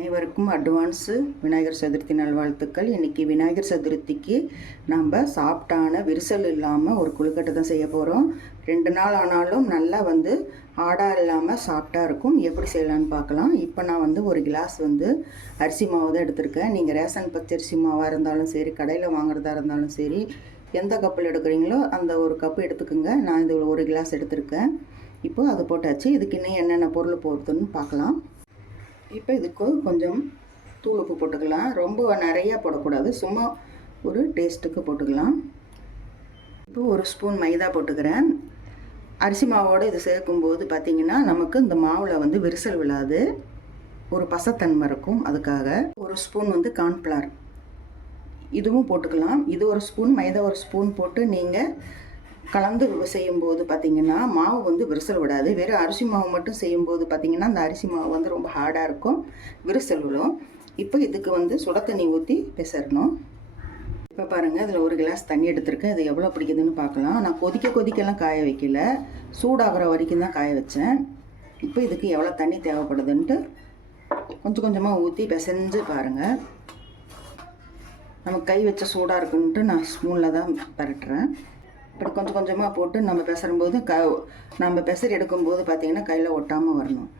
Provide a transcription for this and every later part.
அனைவருக்கும் அட்வான்ஸு விநாயகர் சதுர்த்தி நல்வாழ்த்துக்கள். இன்றைக்கி விநாயகர் சதுர்த்திக்கு நம்ம சாப்பிட்டான விரிசல் இல்லாமல் ஒரு குழுக்கட்டை தான் செய்ய போகிறோம் ரெண்டு நாள் ஆனாலும் நல்லா வந்து ஆடாக இல்லாமல் சாப்பிட்டா இருக்கும். எப்படி செய்யலான்னு பார்க்கலாம். இப்போ நான் வந்து ஒரு கிளாஸ் வந்து அரிசி மாவு தான் எடுத்திருக்கேன். நீங்கள் ரேஷன் பச்சரிசி மாவாக இருந்தாலும் சரி கடையில் வாங்குறதா இருந்தாலும் சரி எந்த கப்பில் எடுக்கிறீங்களோ அந்த ஒரு கப்பு எடுத்துக்கோங்க. நான் இது ஒரு கிளாஸ் எடுத்திருக்கேன். இப்போ அது போட்டாச்சு. இதுக்கு இன்னும் என்னென்ன பொருள் போடுறதுன்னு பார்க்கலாம். இப்போ இதுக்கு கொஞ்சம் தூள் உப்பு போட்டுக்கலாம். ரொம்ப நிறையா போடக்கூடாது. சும்மா ஒரு டேஸ்ட்டுக்கு போட்டுக்கலாம். இப்போ ஒரு ஸ்பூன் மைதா போட்டுக்கிறேன். அரிசி மாவோடு இது சேர்க்கும்போது பார்த்திங்கன்னா நமக்கு இந்த மாவில் வந்து விரிசல் விழாது. ஒரு பசத்தன்மை இருக்கும் அதுக்காக. ஒரு ஸ்பூன் வந்து கார்ன்ஃப்ளார் இதுவும் போட்டுக்கலாம். இது ஒரு ஸ்பூன் மைதா ஒரு ஸ்பூன் போட்டு நீங்கள் கலந்து செய்யும்போது பார்த்தீங்கன்னா மாவு வந்து விரிசல் விடாது. வெறும் அரிசி மாவு மட்டும் செய்யும்போது பார்த்தீங்கன்னா அந்த அரிசி மாவு வந்து ரொம்ப ஹார்டாக இருக்கும். விரிசல் விடும். இப்போ இதுக்கு வந்து சுட தண்ணி ஊற்றி பெசரணும். இப்போ பாருங்கள் அதில் ஒரு கிளாஸ் தண்ணி எடுத்திருக்கேன். அது எவ்வளோ பிடிக்குதுன்னு பார்க்கலாம் நான் கொதிக்க கொதிக்கெல்லாம் காய வைக்கல. சூடாகிற வரைக்கும் தான் காய வச்சேன். இப்போ இதுக்கு எவ்வளோ தண்ணி தேவைப்படுதுன்ட்டு கொஞ்சம் கொஞ்சமாக ஊற்றி பிசைஞ்சு பாருங்கள் நம்ம கை வச்ச சூடாக இருக்குன்ட்டு நான் ஸ்பூனில் தான் பரட்டுறேன். இப்படி கொஞ்சம் கொஞ்சமாக போட்டு நம்ம பெசரும்போது க நம்ம பெசரி எடுக்கும்போது பார்த்திங்கன்னா கையில் ஒட்டாமல் வரணும்.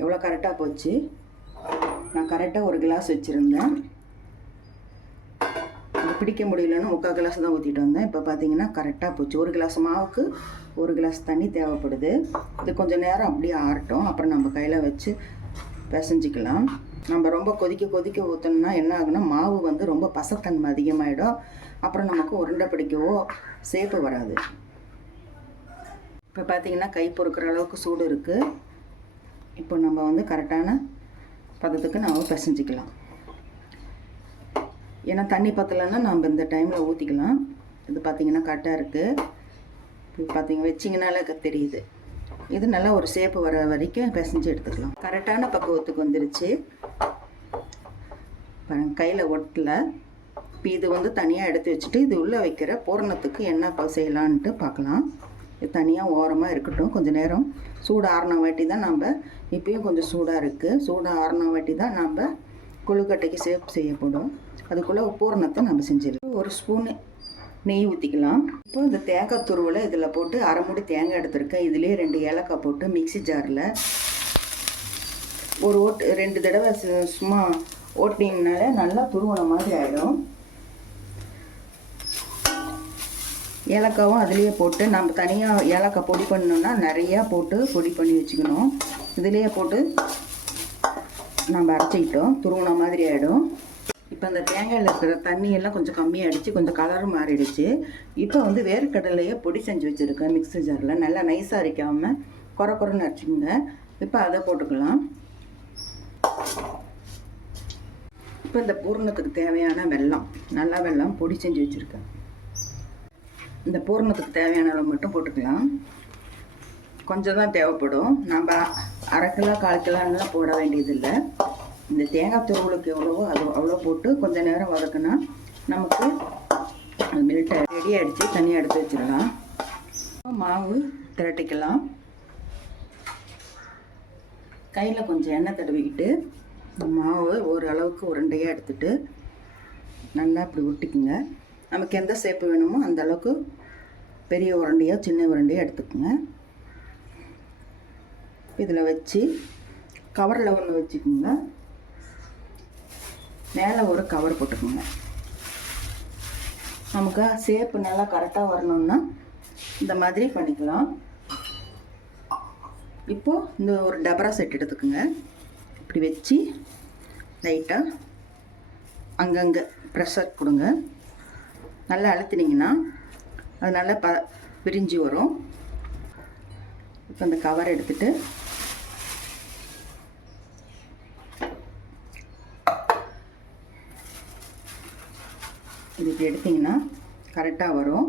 எவ்வளோ கரெக்டாக போச்சு? நான் கரெக்டாக ஒரு கிளாஸ் வச்சுருந்தேன். அது பிடிக்க முடியலன்னு முக்கால் கிளாஸ் தான் ஊற்றிட்டு வந்தேன். இப்போ பார்த்தீங்கன்னா கரெக்டாக போச்சு. ஒரு கிளாஸ் மாவுக்கு ஒரு கிளாஸ் தண்ணி தேவைப்படுது. இது கொஞ்சம் நேரம் அப்படியே ஆறட்டும். அப்புறம் நம்ம கையில் வச்சு பிசைஞ்சிக்கலாம். நம்ம ரொம்ப கொதிக்க கொதிக்க ஊற்றணும்னா என்ன ஆகுனா மாவு வந்து ரொம்ப பசத்தன்மை அதிகமாகிடும் அப்புறம் நமக்கு உருண்டை பிடிக்கவோ சேப்பு வராது. இப்போ பார்த்தீங்கன்னா கை பொறுக்கிற அளவுக்கு சூடு இருக்குது இப்போ நம்ம வந்து கரெக்டான பதத்துக்கு நம்ம பிசைஞ்சிக்கலாம். ஏன்னா தண்ணி பத்தலைன்னா நம்ம இந்த டைமில் ஊற்றிக்கலாம் இது பார்த்திங்கன்னா கரெக்டாக இருக்குது இப்போ பார்த்திங்க வச்சிங்கனால தெரியுது. இது நல்லா ஒரு சேப்பு வர வரைக்கும் பிசைஞ்சு எடுத்துக்கலாம். கரெக்டான பக்குவத்துக்கு வந்துருச்சு. பாருங்க கையில் ஒட்டல. இப்போ இது வந்து தனியாக எடுத்து வச்சுட்டு இது உள்ளே வைக்கிற பூரணத்துக்கு என்ன ப செய்யலான்ட்டு பார்க்கலாம் இது தனியாக ஓரமாக இருக்கட்டும் கொஞ்சம் நேரம். சூடு ஆறின வாட்டி தான் நம்ம இப்பயும் கொஞ்சம் சூடாக இருக்குது சூடு ஆறின வாட்டி தான் நம்ம கொழுக்கட்டைக்கு சேவ் செய்யப்படும். அதுக்குள்ளே பூரணத்தை நம்ம செஞ்சிடலாம். ஒரு ஸ்பூனு நெய் ஊற்றிக்கலாம் இப்போ இந்த தேங்காய் துருவில் இதில் போட்டு அரை மூடி தேங்காய் எடுத்திருக்கேன். இதுலேயே ரெண்டு ஏலக்காய் போட்டு மிக்ஸி ஜாரில் ஒரு ஓட்டு ரெண்டு தடவை சும்மா ஓட்டினீங்கனாலே நல்லா துருவன மாதிரி ஆகிடும் ஏலக்காவும் அதுலேயே போட்டு நம்ம தனியாக ஏலக்காய் பொடி பண்ணணுன்னா நிறையா போட்டு பொடி பண்ணி வச்சுக்கணும். இதுலேயே போட்டு நம்ம அரைச்சிக்கிட்டோம். துருவன மாதிரி ஆகிடும் இப்போ அந்த தேங்காயில் இருக்கிற தண்ணியெல்லாம் கொஞ்சம் கம்மியாகிடுச்சு கொஞ்சம் கலர் மாறிடுச்சு. இப்போ வந்து வேர்க்கடலையை பொடி செஞ்சு வச்சுருக்கேன் மிக்ஸி ஜாரில் நல்லா நைஸாக அரைக்காமல் குறை குறைன்னு அரைச்சிக்கோங்க. இப்போ அதை போட்டுக்கலாம். இப்போ இந்த பூரணத்துக்கு தேவையான வெல்லம் நல்லா வெல்லம் பொடி செஞ்சு வச்சுருக்கேன். இந்த பூரணத்துக்கு தேவையான அளவு மட்டும் போட்டுக்கலாம். கொஞ்சம் தான் தேவைப்படும். நம்ம அரை கிலோ கால் கிலோலாம் போட வேண்டியதில்லை. இந்த தேங்காய் துருவலுக்கு எவ்வளவோ அது அவ்வளோ போட்டு கொஞ்சம் நேரம் வதக்குனா நமக்கு மில்ட்டை ரெடி அடித்து தனியாக எடுத்து வச்சிடலாம். மாவு திரட்டிக்கலாம். கையில் கொஞ்சம் எண்ணெய் தடவிக்கிட்டு மாவு ஓரளவுக்கு உருண்டையாக எடுத்துட்டு நல்லா இப்படி ஒட்டிக்குங்க நமக்கு எந்த ஷேப்பு வேணுமோ அந்த அளவுக்கு பெரிய உருண்டையோ சின்ன உருண்டையோ எடுத்துக்கோங்க. இதில் வச்சு கவரில் ஒன்று வச்சுக்கோங்க. மேலே ஒரு கவர் போட்டுக்கோங்க. நமக்கு ஷேப்பு நல்லா கரெக்டாக வரணும்னா இந்த மாதிரி பண்ணிக்கலாம். இப்போது இந்த ஒரு டபரா செட் எடுத்துக்கோங்க. இப்படி வச்சு லைட்டாக அங்கங்கே ப்ரெஷர் கொடுங்க. நல்லா அழுத்தினீங்கன்னா அது நல்லா ப விரிஞ்சு வரும். இப்போ அந்த கவர் எடுத்துட்டு இதுக்கு எடுத்திங்கன்னா கரெக்டாக வரும்.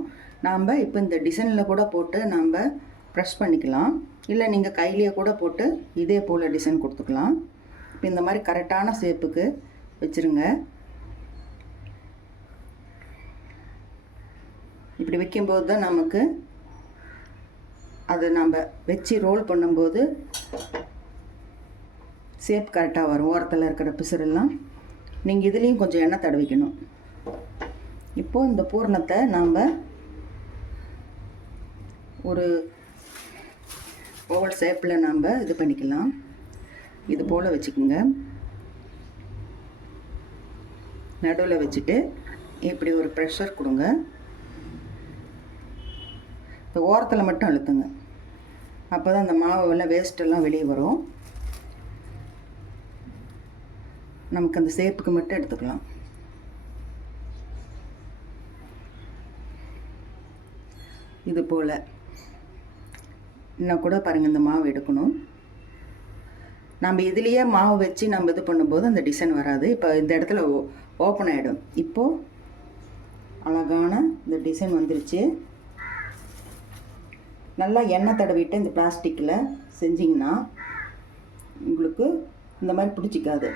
நாம் இப்போ இந்த டிசைனில் கூட போட்டு நாம் ப்ரெஷ் பண்ணிக்கலாம். இல்லை நீங்கள் கையிலேயே கூட போட்டு இதே போல் டிசைன் கொடுத்துக்கலாம். இப்போ இந்த மாதிரி கரெக்டான ஷேப்புக்கு வச்சுருங்க. இப்படி வைக்கும்போது தான் நமக்கு அதை நம்ம வச்சு ரோல் பண்ணும்போது சேப் கரெக்டாக வரும். ஓரத்தில் இருக்கிற பிசுறெல்லாம். நீங்கள் இதுலேயும் கொஞ்சம் எண்ணெய் தடவிக்கணும். இப்போது இந்த பூரணத்தை நாம் ஒரு ஓவல் ஷேப்பில் நாம் இது பண்ணிக்கலாம். இது போல் வச்சுக்கோங்க. நடுவில் வச்சுட்டு இப்படி ஒரு ப்ரெஷர் கொடுங்க. இந்த ஓரத்தில் மட்டும் அழுத்துங்க. அப்போ தான் அந்த மாவு எல்லாம் வேஸ்ட்டெல்லாம் வெளியே வரும். நமக்கு அந்த சேப்புக்கு மட்டும் எடுத்துக்கலாம். இது போல். இன்னும் கூட பாருங்கள் இந்த மாவு எடுக்கணும். நம்ம இதுலேயே மாவு வச்சு நம்ம இது பண்ணும்போது அந்த டிசைன் வராது. இப்போ இந்த இடத்துல ஓப்பன் ஆகிடும் இப்போது அழகான இந்த டிசைன் வந்துருச்சு. நல்லா எண்ணெய் தடவிட்டு இந்த பிளாஸ்டிக்கில் செஞ்சிங்கன்னா உங்களுக்கு இந்த மாதிரி பிடிச்சிக்காது.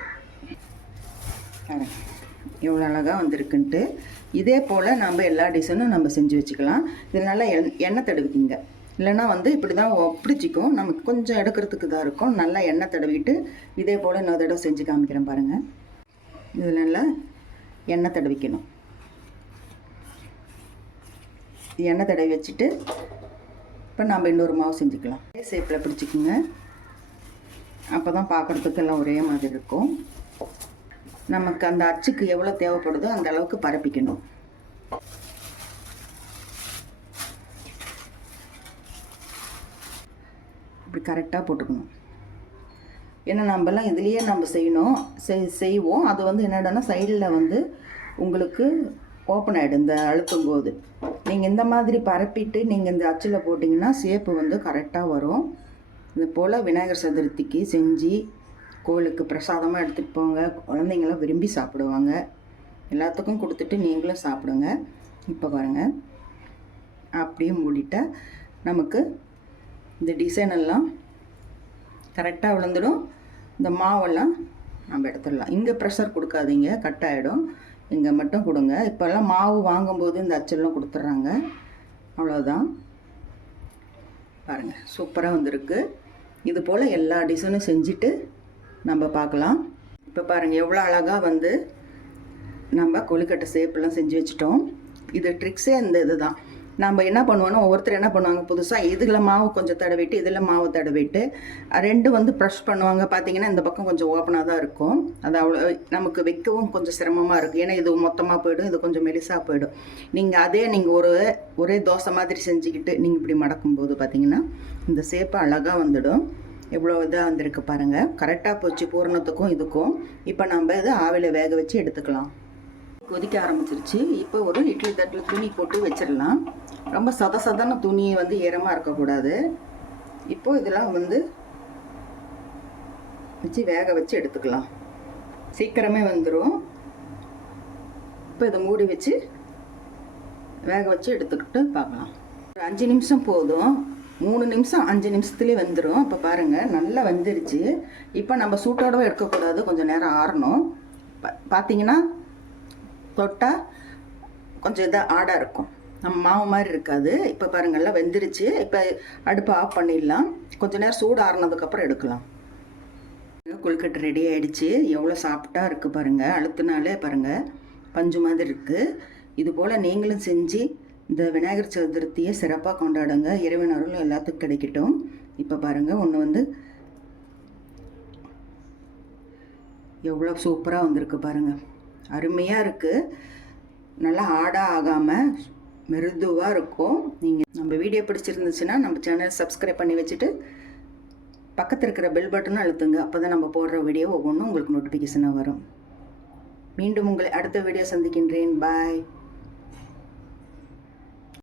எவ்வளோ அழகாக வந்திருக்குன்ட்டு. இதே போல் நம்ம எல்லா டிசைனும் நம்ம செஞ்சு வச்சுக்கலாம். இது நல்லா எண் எண்ணெய் தடவிக்கிங்க. இல்லைன்னா வந்து இப்படி தான் பிடிச்சிக்கும் நமக்கு கொஞ்சம் எடுக்கிறதுக்கு தான் இருக்கும். நல்லா எண்ணெய் தடவிட்டு இதே போல் இன்னொரு தடவை செஞ்சு காமிக்கிறேன் பாருங்கள் இது நல்லா எண்ணெய் தடவிக்கணும். எண்ணெய் தடவி வச்சுட்டு இப்போ நம்ம இன்னொரு மாவு செஞ்சுக்கலாம். ஒரே ஷேப்பில் பிடிச்சிக்குங்க. அப்போ தான் பார்க்குறதுக்கு எல்லாம் ஒரே மாதிரி இருக்கும். நமக்கு அந்த அச்சுக்கு எவ்வளோ தேவைப்படுதோ அந்த அளவுக்கு பரப்பிக்கணும். கரெக்டாக போட்டுக்கணும். ஏன்னா நம்மலாம் இதுலேயே நம்ம செய்யணும் செய் செய்வோம். அது வந்து என்னடான்னா சைடில் வந்து உங்களுக்கு ஓப்பன் ஆகிடும் இந்த அழுத்தும் போது. நீங்கள் இந்த மாதிரி பரப்பிட்டு நீங்கள் இந்த அச்சில் போட்டிங்கன்னா சேப்பு வந்து கரெக்டாக வரும். இது போல் விநாயகர் சதுர்த்திக்கு செஞ்சு கோவிலுக்கு பிரசாதமாக எடுத்துகிட்டு போங்க. குழந்தைங்களாம் விரும்பி சாப்பிடுவாங்க. எல்லாத்துக்கும் கொடுத்துட்டு நீங்களும் சாப்பிடுங்க. இப்போ பாருங்கள் அப்படியே மூடிட்டா நமக்கு இந்த டிசைன் எல்லாம் கரெக்டாக விழுந்துடும். இந்த மாவெல்லாம் நம்ம எடுத்துடலாம். இங்கே ப்ரெஷர் கொடுக்காதீங்க கட் ஆகிடும் இங்கே மட்டும் கொடுங்க. இப்போல்லாம் மாவு வாங்கும்போது இந்த அச்செல்லாம் கொடுத்துட்றாங்க. அவ்வளோதான் பாருங்கள் சூப்பராக வந்திருக்கு. இது போல் எல்லா டிசைனும் செஞ்சுட்டு நம்ம பார்க்கலாம். இப்போ பாருங்கள் எவ்வளோ அழகாக வந்து நம்ம கொழுக்கட்டை சேப்பெல்லாம் செஞ்சு வச்சுட்டோம். இது ட்ரிக்ஸே இந்த இது தான் நம்ம என்ன பண்ணுவோன்னா ஒவ்வொருத்தர் என்ன பண்ணுவாங்க? புதுசாக இதில் மாவு கொஞ்சம் தடவிட்டு இதில் மாவு தடவிட்டு ரெண்டு வந்து ப்ரஷ் பண்ணுவாங்க. பார்த்தீங்கன்னா இந்த பக்கம் கொஞ்சம் ஓப்பனாக தான் இருக்கும். அது அவ்வளோ நமக்கு வைக்கவும் கொஞ்சம் சிரமமாக இருக்கும் ஏன்னா இது மொத்தமாக போயிடும் இது கொஞ்சம் மெலிசாக போயிடும். நீங்கள் அதே நீங்கள் ஒரு ஒரே தோசை மாதிரி செஞ்சுக்கிட்டு நீங்கள் இப்படி மடக்கும்போது பார்த்தீங்கன்னா இந்த சேப்பு அழகாக வந்துடும். எவ்வளோ இதாக வந்திருக்கு பாருங்கள் கரெக்டாக போச்சு பூரணத்துக்கும் இதுக்கும். இப்போ நம்ம இதை ஆவியில் வேக வச்சு எடுத்துக்கலாம். கொதிக்க ஆரம்பிச்சிருச்சு. இப்போ ஒரு இட்லி தட்டில் துணி போட்டு வச்சிடலாம். ரொம்ப சத சதன துணி வந்து ஈரமாக இருக்கக்கூடாது. இப்போ இதெல்லாம் வந்து வச்சு வேக வச்சு எடுத்துக்கலாம். சீக்கிரமே வந்துடும் இப்போ இதை மூடி வச்சு வேக வச்சு எடுத்துக்கிட்டு பார்க்கலாம். ஒரு அஞ்சு நிமிஷம் போதும். மூணு நிமிஷம் அஞ்சு நிமிஷத்துலேயே வந்துடும் இப்போ பாருங்கள் நல்லா வந்துருச்சு. இப்போ நம்ம சூட்டோடவே எடுக்கக்கூடாது. கொஞ்சம் நேரம் ஆறணும். பா பார்த்தீங்கன்னா தொட்டால் கொஞ்சம் இதாக ஆடாக இருக்கும். நம்ம மாவு மாதிரி இருக்காது. இப்போ பாருங்கள்ல வெந்துருச்சு. இப்போ அடுப்பை ஆஃப் பண்ணிடலாம். கொஞ்ச நேரம் சூடு ஆறுனதுக்கப்புறம் எடுக்கலாம். கொழுக்கட்டை ரெடி ஆகிடுச்சு எவ்வளோ சாப்பிட்டா இருக்குது பாருங்கள் அழுத்தினாலே பாருங்கள் பஞ்சு மாதிரி இருக்குது இது போல் நீங்களும் செஞ்சு இந்த விநாயகர் சதுர்த்தியை சிறப்பாக கொண்டாடுங்க. இறைவன் அருள் எல்லாத்துக்கும் கிடைக்கட்டும். இப்போ பாருங்கள் ஒன்று வந்து எவ்வளோ சூப்பராக வந்திருக்கு பாருங்கள் அருமையாக இருக்குது நல்லா ஆடாக ஆகாமல் மிருதுவாக இருக்கும். நீங்கள் நம்ம வீடியோ பிடிச்சிருந்துச்சுன்னா நம்ம சேனல் சப்ஸ்கிரைப் பண்ணி வச்சுட்டு பக்கத்தில் இருக்கிற பெல் பட்டனும் அழுத்துங்க. அப்போ தான் நம்ம போடுற வீடியோ ஒவ்வொன்றும் உங்களுக்கு நோட்டிஃபிகேஷனாக வரும். மீண்டும் உங்களை அடுத்த வீடியோ சந்திக்கின்றேன். பாய்